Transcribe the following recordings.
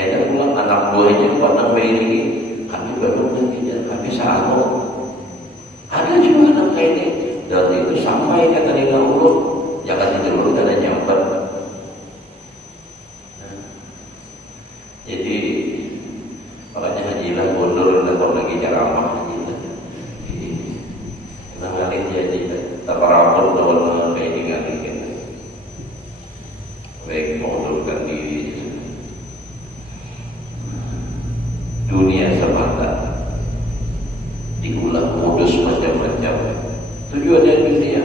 Enak buahnya pada ini kami baru tidak kami sanggup. Ada juga anak kayak ini dan itu sampai kata dia Allah jangan dulu karena nyamper. Jadi makanya hajilah mundur dan kalau lagi ceramah gitu. Nah kali jadi terperabot dalam kayak ini kali gitu. Baik mengundurkan diri. Dunia semata diulang modus macam-macam. Tujuannya dunia.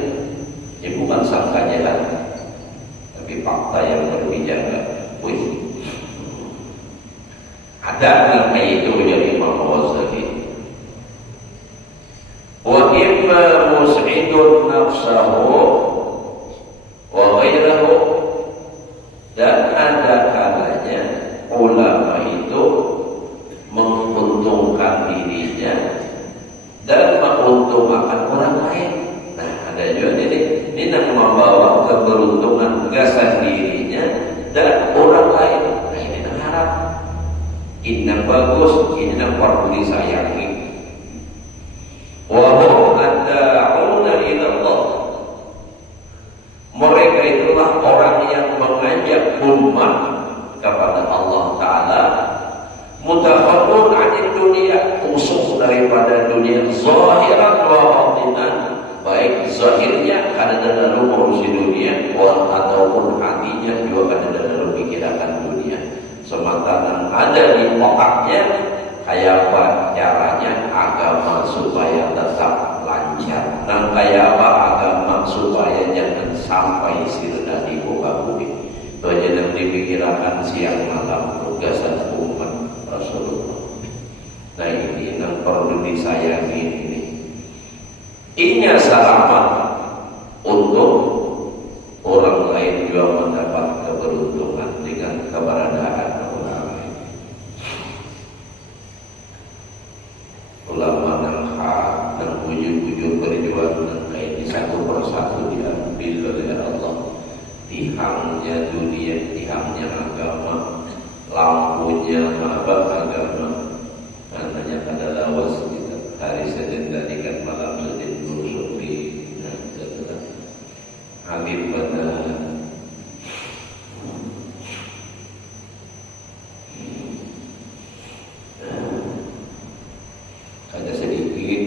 Ya bukan sangka jalan, tapi fakta yang perlu dijaga. Wih. Ada angka itu dari Imam Ghazali. Wa imma mus'idun nafsahu wa ghairahu, dan ada kalanya ulama itu menguntungkan dirinya dan menguntungkan orang lain. Nah, ada juga ini yang membawa keberuntungan gasan dirinya dan orang lain. Nah, ini yang harap. Ini yang bagus, ini yang perlu disayangi. Wa hum ad'una ila Allah. Mereka itulah orang yang mengajak umat kepada Allah Ta'ala. Mutafarrun 'anil dunia, khusus daripada dunia zahiran wa batinan, baik zahirnya ada dalam urusan dunia ataupun hatinya juga ada dalam pikiran dunia. Semata ada di otaknya kayak apa caranya agama supaya tetap lancar, dan kayak apa agama supaya jangan sampai sirna di muka bumi. Itu aja yang dipikirkan siang malam tugasan umat Rasulullah. Nah ini yang perlu disayangi ini. Ini selamat untuk orang lain juga mendapat keberuntungan dengan keberadaan orang lain. Ulama yang hak dan ujung-ujung perjuangan kayak ini satu persatu diambil oleh Allah. Tihangnya dunia, tihangnya agama, lampunya agama. Karena pada lawas kita hari Senin tadi kan malam Senin busuk di Habib pada ada sedikit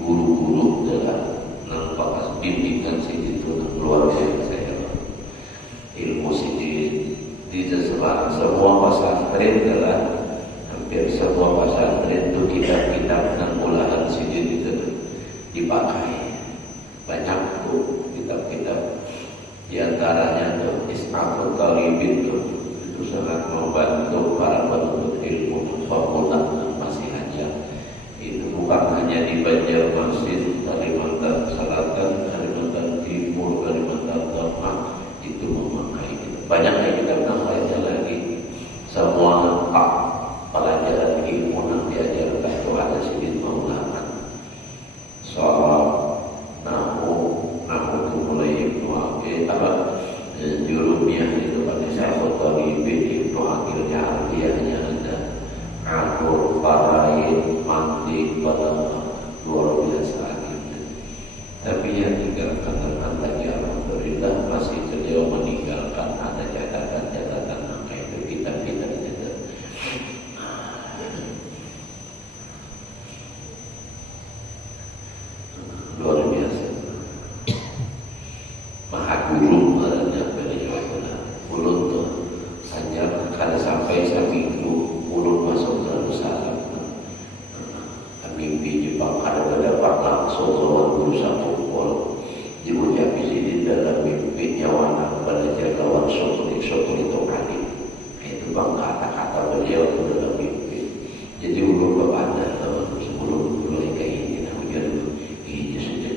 guru-guru dalam nampak bimbingan sini itu luar biasa ya. Ilmu sini di semua pesantren adalah hampir semua pesantren itu kitab-kitab dan ulahan sini itu dipakai banyak tuh kitab-kitab, di antaranya tuh Ismail Talibin tuh itu sangat membantu para penuntut ilmu pemula masih aja. Itu bukan hanya di Banjarmasin, Kalimantan Selatan, Kalimantan Timur, Kalimantan Tengah itu memakai itu. Banyak yang kita lainnya lagi. Semua lengkap pelajaran ilmu yang diajarkan itu ada sedikit mengulangkan soal nahu itu mulai jurumiyah itu pada Syaikhul Talibin itu akhirnya artiannya ada akur, faraid, mantik, pada luar biasa akhirnya. Tapi yang tinggalkan lagi alhamdulillah masih beliau meninggalkan ada catatan-catatan angka itu kitab-kitab itu. Luar biasa. Maha guru adanya beliau ulun tuh hanya kada sampai seminggu ulun masuk dalam salam. Mimpi Jepang ada dapat langsung soal berusaha pukul diucap di sini dalam mimpi nyawana belajar lawan sokri itu kali itu bang kata-kata beliau itu dalam mimpi. Jadi ulun berbanda sebelum mulai kayak ini hujan ini saja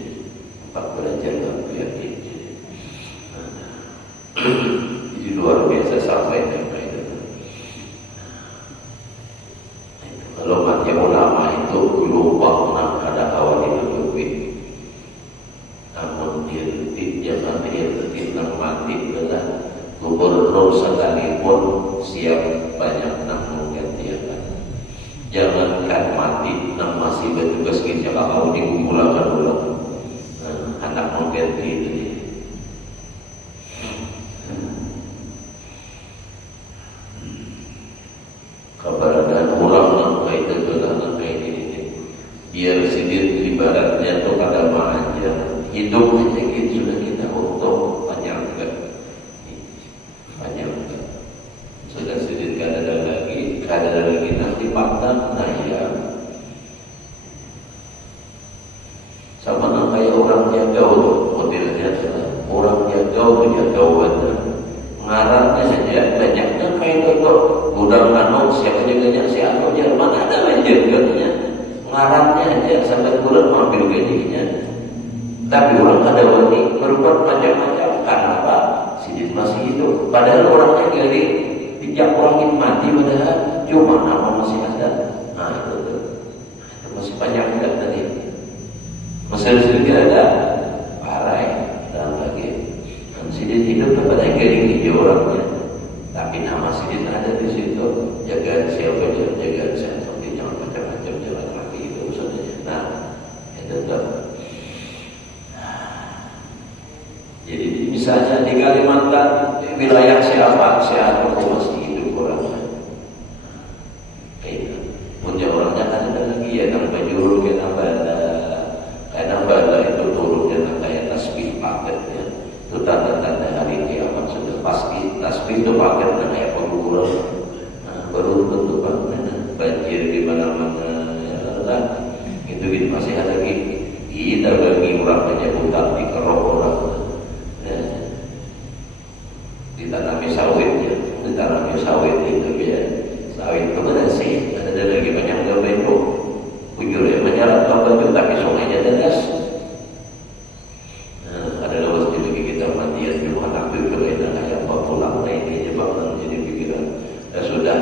tempat belajar lalu yang ini. Jadi luar biasa sampai sampai itu. Kalau mati ulama itu lupa nak ada awal itu lebih. Namun dia jangan dia mati adalah gubernur sekalipun siap banyak namun gantian. Jangankan mati nang masih bertugas kerja kalau diulang-ulang. Anak mau ganti itu. Keberadaan orang nang kayak itu nang kayak ini. Biar sedikit ibaratnya tuh kada aja. Hidup aja gitu sudah kita untung panjang kan. Panjang kan. Sudah sedikit kada ada lagi nanti patah naya sama nang kayak orang jagau tuh modelnya orang jagau ngarangnya saja banyaknya kayak itu gudang nano siapa jaganya siapa Jerman ada banjir katanya ngarangnya aja sampai kurang mampir gajinya tapi orang kada wani berbuat macam-macam karena apa sidit masih hidup padahal orangnya kiri tidak orang mati padahal cuma nama masih ada. Nah itu masih banyak tidak tadi. Masih sedikit ada parai dan lagi. Dan sidin hidup kepada kering hijau orangnya. Tapi nama sidin ada di situ. Jaga siapa dia, jaga siapa dia jangan macam-macam jalan lagi itu maksudnya. Nah itu tuh. Jadi misalnya di Kalimantan di wilayah siapa masih hidup orangnya. Punya orangnya kan ada lagi ya nambah jurul ya nambah itu turunnya kayak tasbih paketnya itu tanda-tanda hari kiamat sudah pasti tasbih itu paketnya kayak pengukuran baru tentu banjir di mana-mana ya kan itu masih ada lagi kita bagi orang penyebutan di kerok orang ditanami sawit itu ya sawit itu berhasil ada lagi banyak gambar ujur yang menjalan gambar tapi sungainya deras ada lawas juga kita matian cuma anak itu kayak apa pulang ini nyebabkan jadi pikiran sudah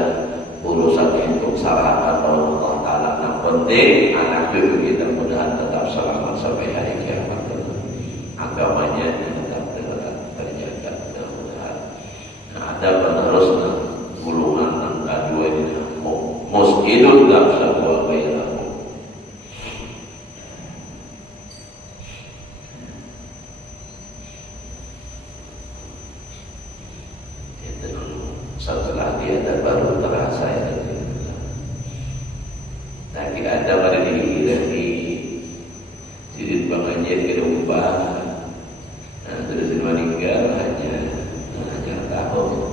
urusan itu salah atau Allah Ta'ala yang penting anak itu kita mudahan tetap selamat sampai hari kiamat agamanya tetap terjaga mudah-mudahan ada penerus gulungan angka 2 ini Mus'idun nafsa wa ghairahu. Itu setelah dia dan baru terasa itu. Nah kita ada pada diri dari sidit bangannya ke rumah. Nah terus meninggal hanya tahu.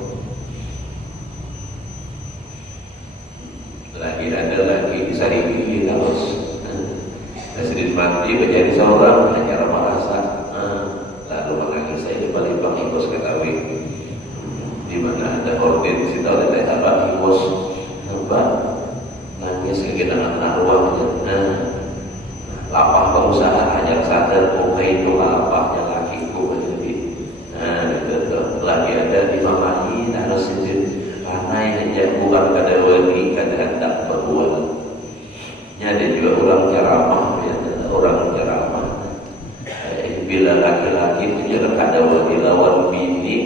Lagi ada lagi bisa dipilih harus sedikit mati menjadi seorang hanya merasa lalu menangis saya di balik bang ikut ketahui di mana ada orden di situ oleh teh abang ikut tempat nangis kegenangan arwahnya lapah pengusaha hanya sadar itu lapahnya lakiku menjadi lagi ada di mamahi harus sedikit karena yang bukan kada wali kada hendak berbuat. Ada juga orang ceramah ya, orang ceramah. Bila laki-laki itu jangan kada wali lawan bini,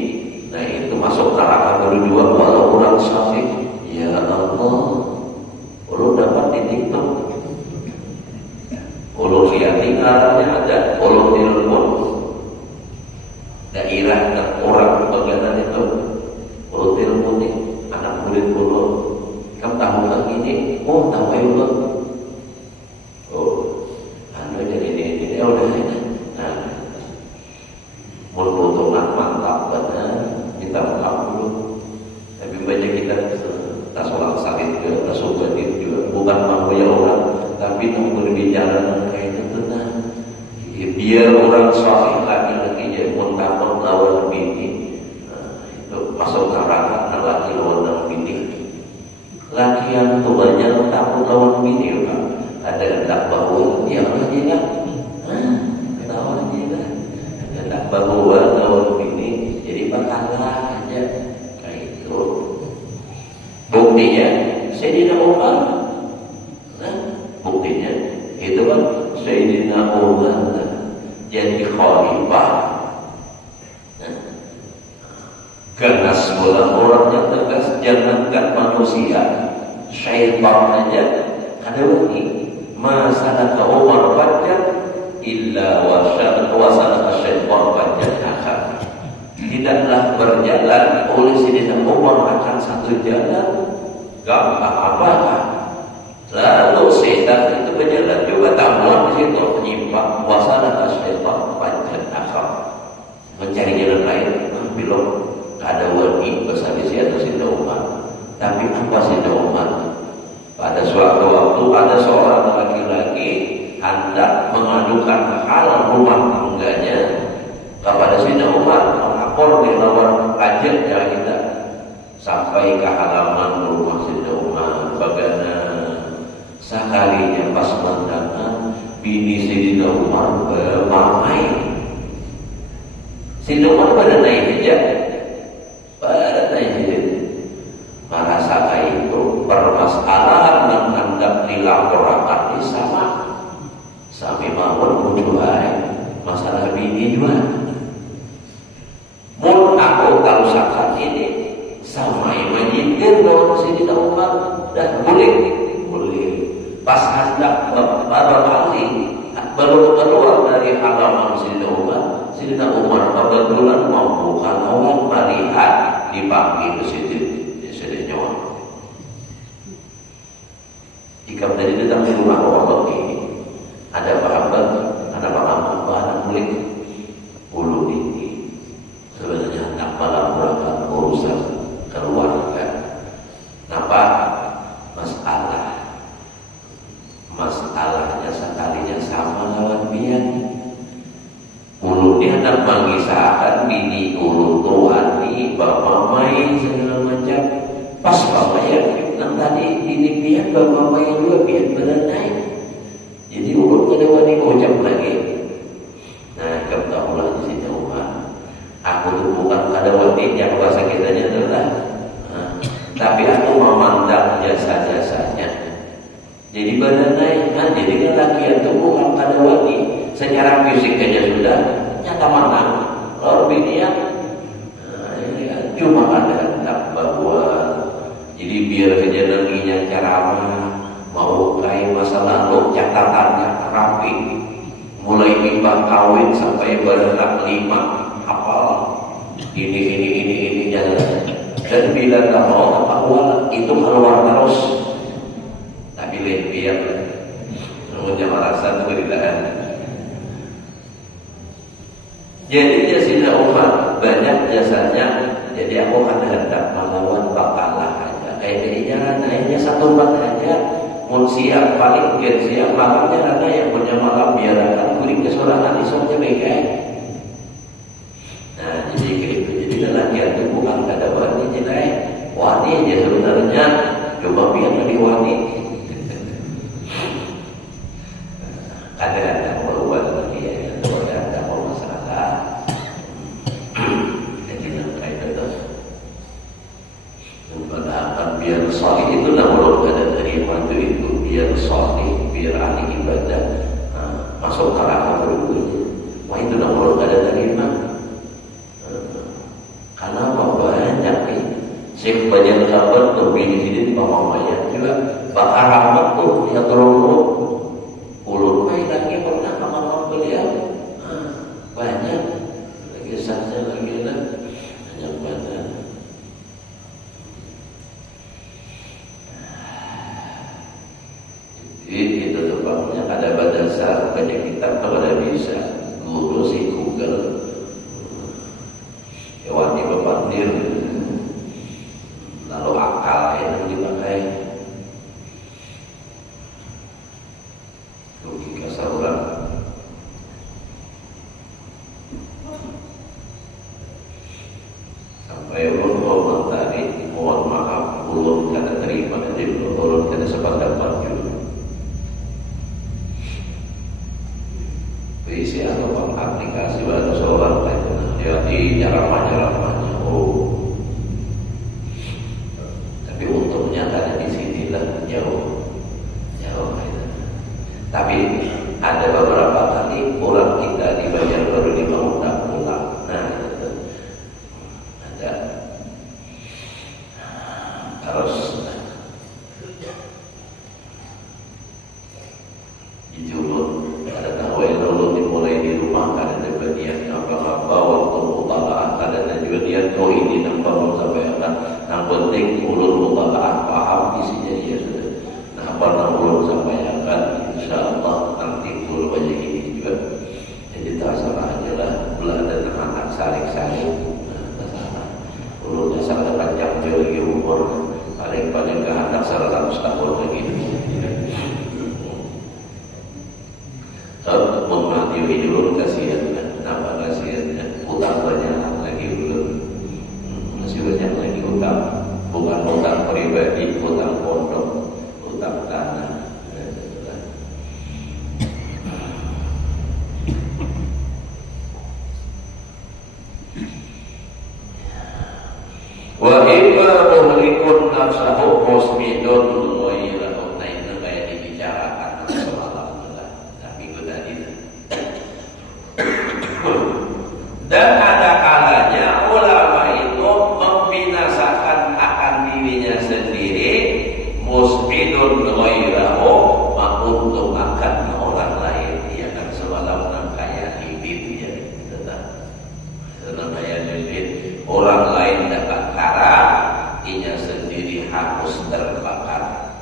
nah itu masuk neraka berdua walau orang safik. Ya Allah, ulun dapat di TikTok. Ulun lihat arahnya ada, ulun telepon daerah dan orang bagian itu, ulun telepon nih. Anak murid dulu, kamu tahu lagi ini? Oh tahu ayo jadi ini udah ini. Nah, potongan mantap benar, minta maaf dulu. Tapi banyak kita tak sholat salib juga, tak sholat juga, bukan mau ya orang, tapi mau berbicara kayak itu tenang. Biar orang salih lagi jadi muntah lawan bini, itu masuk neraka. Laki lawan bini, laki yang tuanya takut lawan bini kan? Ada yang tak bawa dia orang dia lawan dia, ada tak bawa lawan bini, jadi berkalah aja kayak itu. Buktinya Sayyidina Umar, buktinya itu kan Sayyidina Umar jadi khalifah. Ganas bola orang yang tegas, jangankan manusia, syaitan aja kada wani masalah ke Umar fajjan illa wasana syaitan fajjan akhar. Tidaklah berjalan oleh Sayyidina Umar akan satu jalan gampang apakah. Lalu setan itu berjalan juga tamuan di situ menyimpang wasana syaitan fajjan akhar, mencari jalan lain belum ada wani besar di situ Sayyidina Umar. Tapi apa Sayyidina Umar? Pada suatu waktu ada seorang laki-laki hendak mengadukan hal rumah tangganya kepada Sayyidina Umar, melapor di lawan ajaknya kita sampai ke halaman rumah Sayyidina Umar. Bagaimana sekalinya pas mendengar bini Sayyidina Umar bermain. Sayyidina Umar pada naik aja, pada naik aja. Merasa itu permasalahan yang hendak dilaporkan ini sama. Sami mawon bujuhai masalah bini juga. Mun aku tahu sakat ini sama imajinkan dong Sayyidina Umar dan boleh. Pas hendak baru keluar dari halaman Sayyidina Umar kebetulan membuka ngomong melihat dipanggil Sayyidina Umar. Jika tadi datang di rumah Allah ini ada paham kulit bulu ini sebenarnya hendak melaporkan urusan keluarga. Kenapa? Masalahnya sekalinya sama lawan biar ulu dia hendak mengisahkan bini ulu tuan ni bapak main segala macam. Pas bapak yang tadi bini biar bapak main juga biar berenai. Jadi ulu kena wani ucap lagi. Nah ketahulah di sini Umar, aku tu bukan kada wani yang bahasa kitanya adalah tapi aku memandang jasa-jasanya. Jadi berenai, jadi lelaki itu bukan kada wani secara fisik aja sudah nyata menang. Lalu binian cuma ada hendak bahwa jadi biar aja nantinya ceramah mau kain masa lalu catatannya rapi, mulai timbang kawin sampai beranak 5 hafal ini jalan. Dan bila tak mau awal itu keluar terus. Tapi biar semuanya merasa keberadaan. Jadi Sayyidina Umar banyak jasanya. Jadi aku kan hendak melawan bakalah aja. Kayak jadi jalan naiknya satu bat aja. Mun siang paling mungkin siang malamnya ada yang punya malam biarkan kulit kesorangan isomnya bekai. Nah jadi gitu. Jadi lelaki itu bukan ada wani jelek. Wani aja sebenarnya. Coba biar lebih wani. Ada perubahan lagi ya, ada masalah. Jadi nampak itu. Padahal biar salih itu namun ada dari waktu itu biar salih, biar ahli ibadah masuk neraka berikutnya. Wah itu namun ada dari mana? Karena apa banyak nih. Syekh banyak kabar tuh bini sini di bawah mayat juga. Bakar rahmat tuh ya terlalu. Ulun lagi pernah sama beliau banyak lagi saja lagi lah banyak banget. Jadi itu tuh banyak ada badasa banyak kitab kalau ada bisa guru si Google hewan di bepandir lalu akal yang dipakai. Logika saluran sampai ulun tadi mohon maaf ulun kada terima jadi ulun kada sependapat juga. Isi atau aplikasi pada seorang itu jadi nyaramah-nyaramahnya tapi untungnya kada di sini lah jauh. Tapi ada beberapa kali orang kita dibayar baru dibangun pulang. Nah itu ada harus umur paling kehendak 100 tahun lagi. Kalau mau mati hidup kasihan kan? Kenapa kasihan? Utang banyak lagi belum, masih banyak lagi utang. Bukan utang pribadi, utang pondok, utang tanah. Wa imma muhlikun nafsahu musmidun ghairahu. Nah itu kayak dibicarakan semalam minggu tadi. Dan ada kalanya ulama itu membinasakan akan dirinya sendiri, musmidun ghairahu, menguntungkan orang lain. Ya kan semalam kayak bibit ya, tetap kayak bibit. Orang lain dapat kara, inya sendiri hangus terbakar.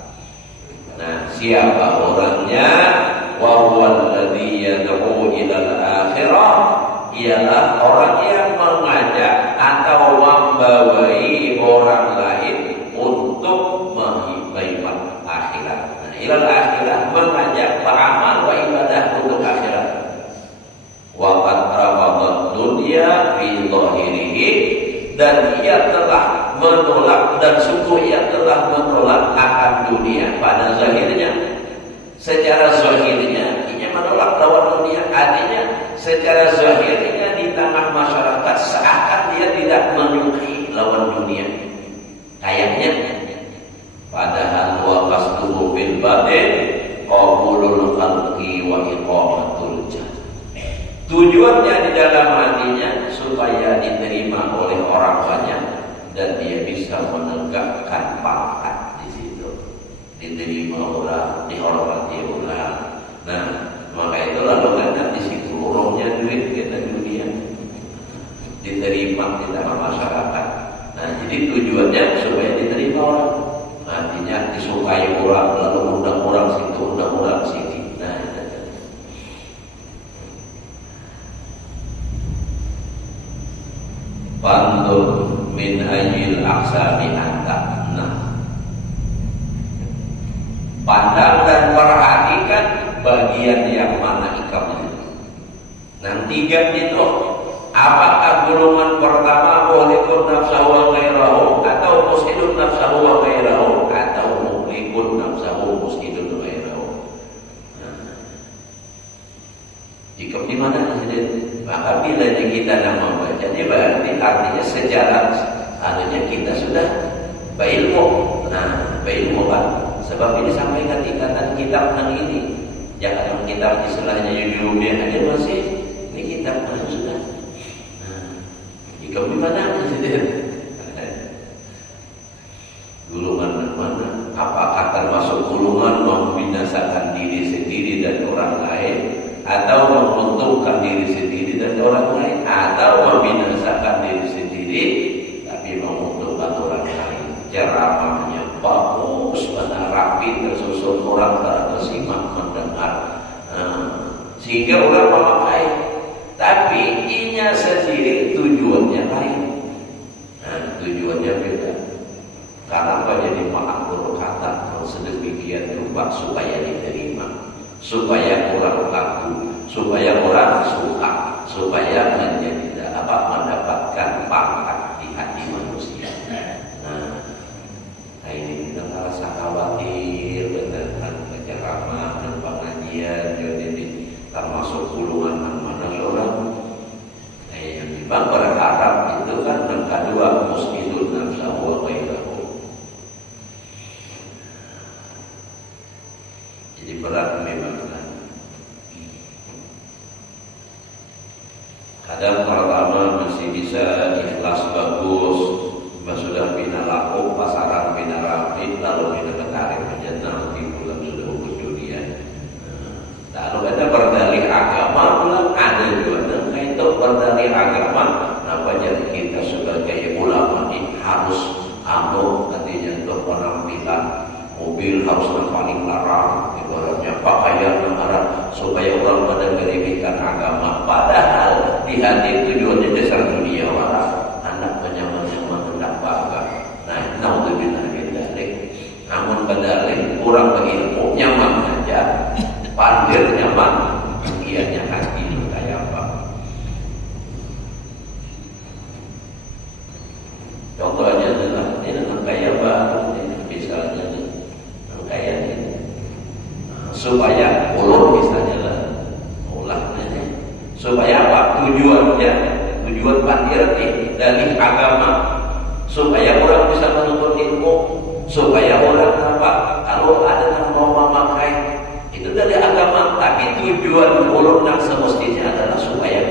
Nah, siapa orangnya? Wa huwa alladhi yad'u ilal akhirah, ialah orang yang mengajak atau membawai orang lain untuk menghibah akhirat. Nah, ilal akhirat mengajak beramal wa ibadah untuk akhirat. Wa qad rafadha dunya fi dhahirihi, dan ia telah menolak, dan sungguh ia telah menolak akan dunia pada zahirnya. Secara zahirnya ia menolak lawan dunia, artinya secara zahirnya di tengah masyarakat seakan dia tidak menyukai lawan dunia. Kayaknya padahal wa qasduhu bil batin qabulul khalqi wa iqamatul jannah. Tujuannya di dalam hatinya supaya diterima oleh orang banyak dan dia bisa menegakkan pangkat di situ, diterima orang, dihormati orang. Nah, maka itulah karena di situ orangnya duit kita dunia diterima di dalam masyarakat. Nah, jadi tujuannya supaya diterima orang, artinya disukai orang, lalu undang orang situ, undang orang sini. Nah, Pandur min ayil aksami anta. Nah, pandang dan perhatikan bagian yang mana ikam itu. Nah, tiga itu, apakah golongan pertama muhlikun nafsahu wa ghairahu, atau mushidun nafsahu wa ghairahu, atau muhlikun nafsahu mushidun ghairahu. Nah, ikam di mana saja? Maka bila kita nak membacanya berarti artinya sejarah anunya kita sudah berilmu. Nah, berilmu kan, sebab ini sampai ke tingkatan kitab yang ini. Jangan kitab istilahnya Yudhiyah aja masih, ini kitab yang sudah. Nah, jika di mana saja? Gulungan mana? Apakah termasuk gulungan membinasakan diri sendiri dan orang lain, atau menguntungkan diri sendiri dan orang lain, atau membinasakan diri sendiri tapi menguntungkan orang lain? Ceramahnya bagus, benar rapi, tersusun, orang tersimak mendengar, sehingga orang memakai, tapi inya sendiri tujuannya lain. Nah, tujuannya beda. Kenapa jadi mengatur kata sedemikian rupa supaya diterima, supaya orang laku, supaya orang suka, supaya menjadi mendapatkan pangkat di hati manusia. Nah, ini kita merasa khawatir dengan ceramah dan pengajian, jadi termasuk golongan mana seorang. Yang memang berharap itu kan yang kedua, musnidun nafsahu wa ghairahu. Jadi berat memang. Kadang pertama masih bisa ikhlas bagus, sudah bina laku, pasaran bina rapi, lalu bina ketarik menjenang di bulan sudah ukur dunia. Lalu ada berdalih agama, pulang ada juga itu berdalih agama. Kenapa jadi kita sebagai ulama ini harus artinya untuk penampilan mobil harus yang paling larang, ibaratnya pakaian yang larang supaya orang pada meremehkan agama. Padahal di hati tujuannya dasar dunia waras, anak penyama hendak bangga. Nah, itu bedalih kurang berilmu nyaman aja, pandir nyaman, ianya hati kayak apa? Contoh aja adalah ini dengan kaya baru, misalnya kaya ini, supaya ulur misalnya lah, ulahnya, supaya apa? Tujuan pandir dari agama, supaya orang bisa menuntut ilmu, supaya orang apa? Kalau ada yang mau memakai itu dari agama, tapi tujuan ulur yang semestinya adalah supaya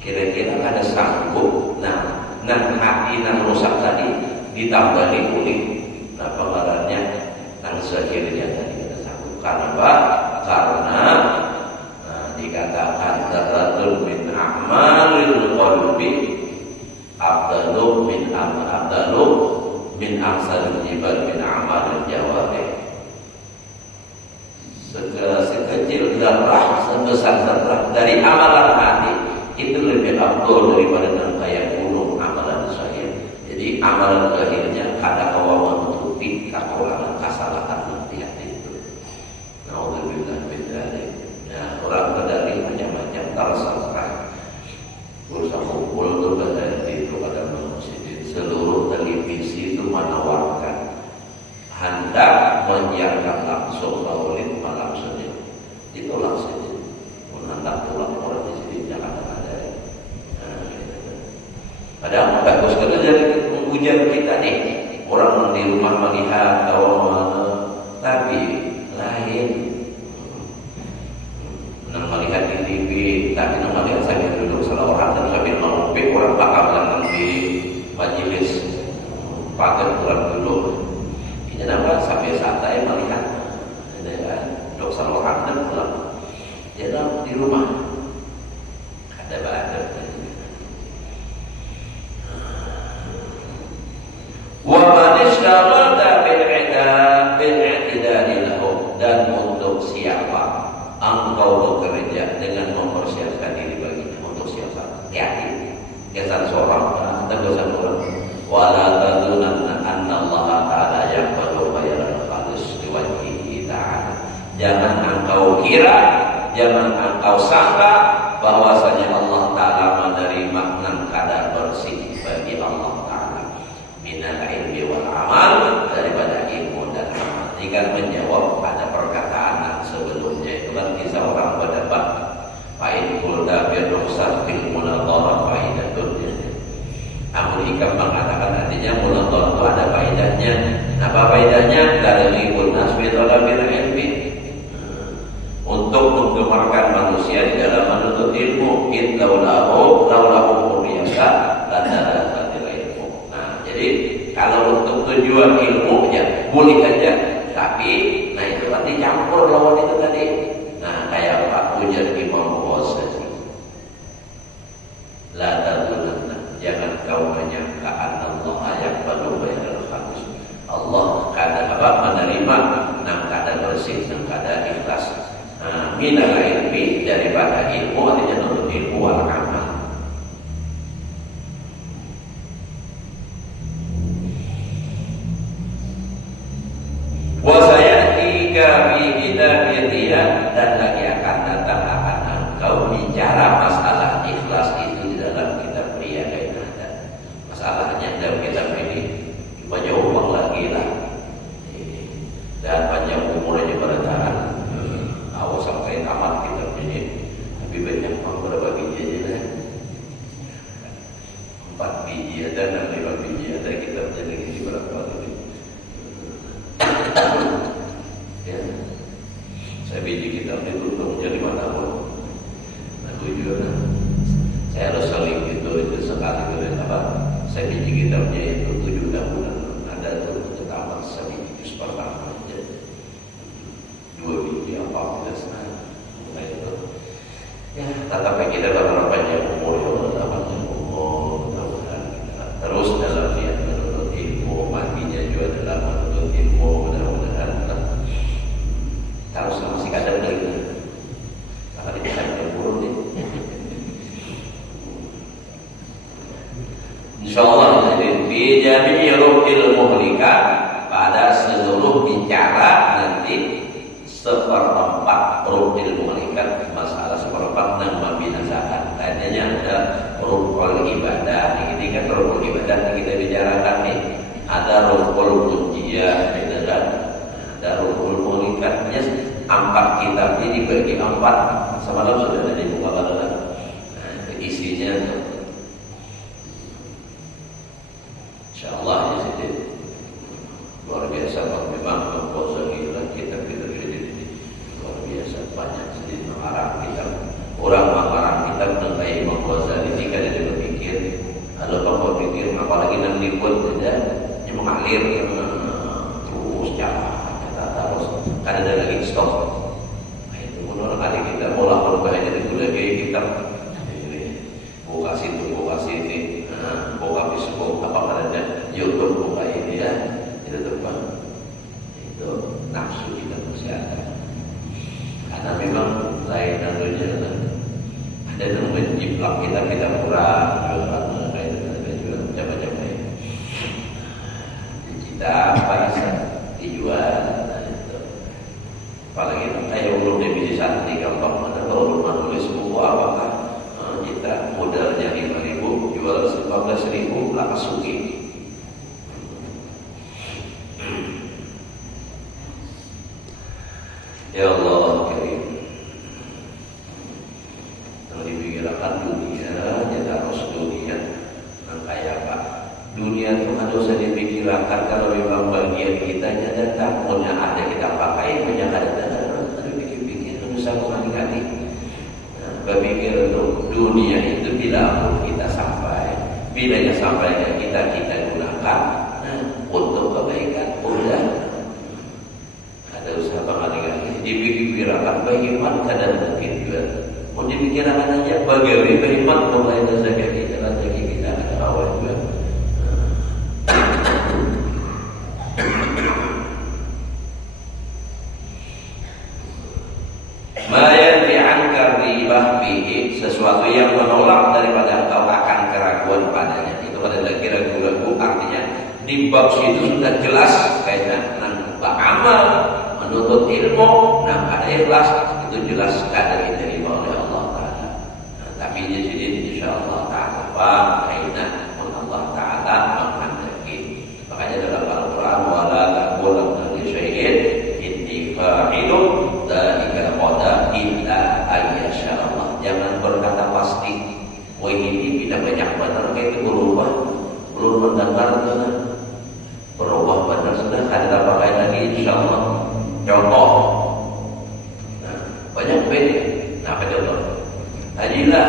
kira-kira ada sanggup. Nah hati yang rusak tadi ditambah kulit, nah pengaruhnya yang sekiranya tadi ada sanggup. Kenapa? Karena dikatakan taratun min a'malil qalbi afdalu min amsalil jibal min amalil jawarih. Sekecil darah, sebesar darah dari amalan hati itu lebih afdal daripada kayak gunung amalan zahir. Jadi amalan zahirnya kada kawa menutupi kekurangan kesalahan di hati itu. Naudzubillah min dzalik. Nah, orang bedari macam-macam terserah. Urusan kumpul itu pada masjid. Seluruh televisi itu menawarkan hendak menyiarkan langsung maulid malam Senin. Ditolak saja. Hendak pulang orang di sini jangan ada. Padahal bagus kerja dari ujian kita nih. Orang di rumah melihat mana, tapi lain. Melihat di TV, tapi melihat saya duduk salah orang dan sambil ngopi orang bakal datang di majelis pagar kurang duduk. Ini nampak sampai santai melihat duduk salah orang dan pulang. Jadi di rumah ada badan. Wa man ishtaghala bil i'tidali lahu, dan untuk siapa engkau bekerja dengan mempersiapkan diri baginya untuk siapa? Yakin, kesan seorang atau kesan orang. Wala tadunanna anna Allah Ta'ala yaqbalu khairal khalis liwajhihi ta'ala. Jangan engkau kira, jangan engkau sangka bahwasanya Allah Ta'ala menerima nan kadar bersih bagi Allah Ta'ala minal ilmi wal amal, daripada ilmu dan amal. Jika menjawab ada perkataan sebelumnya itu kan kisah orang berdebat. Fa'in kulda birruksat fil munadharah faidatun. Abu Hikam mengatakan artinya munadharah itu ada faidahnya. Apa faidahnya? Targhibun nas fi talabil ilmi, untuk menggemarkan manusia di dalam menuntut ilmu. Laulahu muriyaka ladaratil ilmu. Nah, jadi kalau untuk tujuan ilmu ya boleh aja, tapi nah itu kan dicampur lawan itu tadi. Nah, kayak Pak ujar Imam Ghazali, la tadunanna, jangan kau menyangka Allah yaqbalu khairal khalis. Allah kada menerima nang kada bersih, nang kada ikhlas. Minal ilmi, daripada ilmu, artinya nurut ilmu wal amal. Wa sayatika bi kitabiyyah, dan lagi akan datang engkau bicara masalah ikhlas itu di dalam kitab Riyadhah. Masalahnya dalam kitab ini banyak uang lagi lah, dan panjang umurnya bertahan. Awas sampai tamat kitab ini, tapi banyak beberapa biji aja, 4 biji ada dan 5 biji ada kitab jadi ini berapa tadi? Ya, saya biji kitab itu ilmu malaikat masalah seperempat nama binasakan. Tadinya ada rukun ibadah. Ini kan rukun ibadah yang kita bicarakan nih. Ada rukun kunjiyah, gitu kan? Ada rukun malaikat. Empat kitab ini dibagi empat. Semalam sudah ada di muka badan. Isinya insyaallah di sini luar biasa. Memang memposangilah kitab-kitab ini luar biasa banyak sedih mengarang kitab. Orang mengarang kitab mengenai Imam Ghazali ini kan dia berpikir, kalau kamu berpikir apalagi nanti pun tidak dia mengalir terus jalan terus kan ada lagi stok. Nah, itu pun orang adik kita pola perubahannya itu lagi kitab buka situ, buka sini, buka Facebook, apa namanya, YouTube, buka ini ya, itu depan, itu nafsu kita masih ada. Karena memang lain anunya, ada yang menjiplak kita kurang, juga coba-coba ya. Kita bisa dijual, apalagi kayak ulun divisi 1 3 4 mana kalau ulun menulis buku apakah kita modalnya 5.000 jual 14.000 lakas suki. Ya Allah karim, kalau dipikirkan dunia kita harus dunia kayak apa? Dunia itu nggak usah dipikirkan. Kalau memang bagian kitanya datang, punya ada kita pakai, punya ada datang, pikir-pikir bisa mengganti. Berpikir untuk dunia itu bila kita sampai, bilanya sampai kita gunakan untuk kebaikan. Udah ada usaha pengalingan dipikirkan bagaimana keadaan mungkin juga mau dipikirkan aja bagaimana bagaimana mulai rezeki kita ada awal juga. Sesuatu yang menolak daripada engkau akan keraguan padanya. Itu pada ragu-ragu artinya di bab situ sudah jelas kaitan dengan beramal, menuntut ilmu, ada ikhlas itu jelas kadang diterima oleh Allah Taala. Tapi di sini insyaallah Taala kaitan dengan Allah Taala menghendaki. Makanya dalam Al-Qur'an wala taqulanna li syai'in inni fa'ilun dzalika qada illa ayyasha Allah. Jangan berkata pasti, wah ini tidak banyak benar kayak itu berubah, belum mendengar sudah berubah benar sudah ada pakai lagi insyaallah. Contoh, banyak beda. Apa contoh? Hajilah,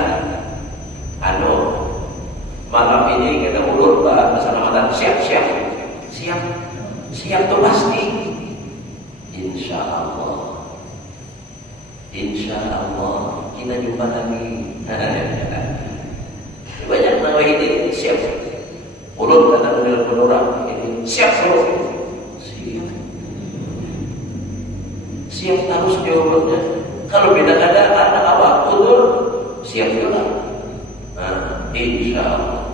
malam ini kita ulur bersama siap tuh pasti, insyaallah. Kita jumpa lagi. Banyak nama ini siap. Ulun kata orang ini siap terus. Siap terus jawabannya. Kalau beda ada apa? Ulun siap juga. Insyaallah.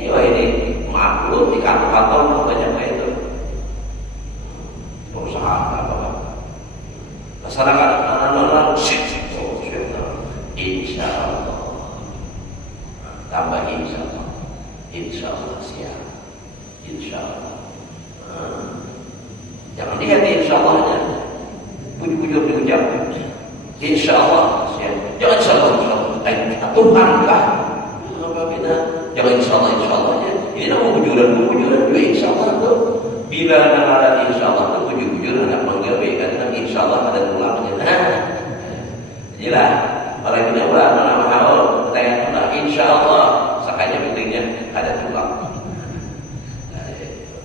Ini maklum di kantor banyak itu. Perusahaan apa? Masyarakat anak-anak insyaallah. Tambah insyaallah siap. Insyaallah. Jangan lihat insyaalahnya. Bujur diucap. Insyaallah siap. Jangan insyaallah. Tuhankah? Jangan insyaallah. Ini nama bujuran juga insyaallah tuh. Bila ada insyaallah tuh bujur anak menggawe kan insyaallah ada tulangnya. Jelas. Orang ini nama haul tanya insyaallah sakanya pentingnya ada tulang.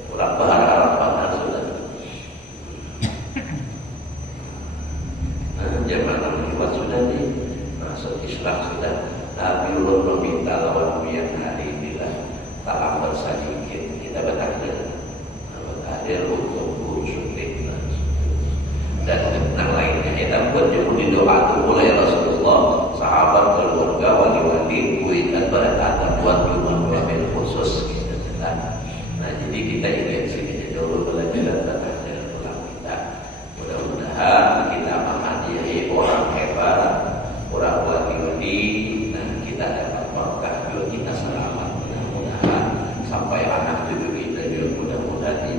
Kurang berharap pada sudah. Zaman lewat sudah nih masuk Islam sudah. Tapi ulun meminta lawan biar hari bila tak bersedikit kita bertakdir untuk syukur dan yang lainnya. Kita buat jadi doa itu mulai Rasulullah, sahabat, keluarga, wali-wali, kuikan berkata buat cuma mobil khusus gitu kan. Nah jadi kita ingat sini dulu belajar tentang tulang kita. Mudah-mudahan kita menghadiahi orang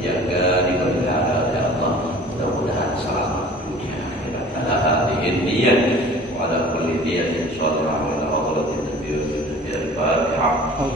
dijaga, dipelihara oleh Allah. Mudah-mudahan selamat dunia akhirat. Ala hadhihi niyyah wa ala kulli niyatin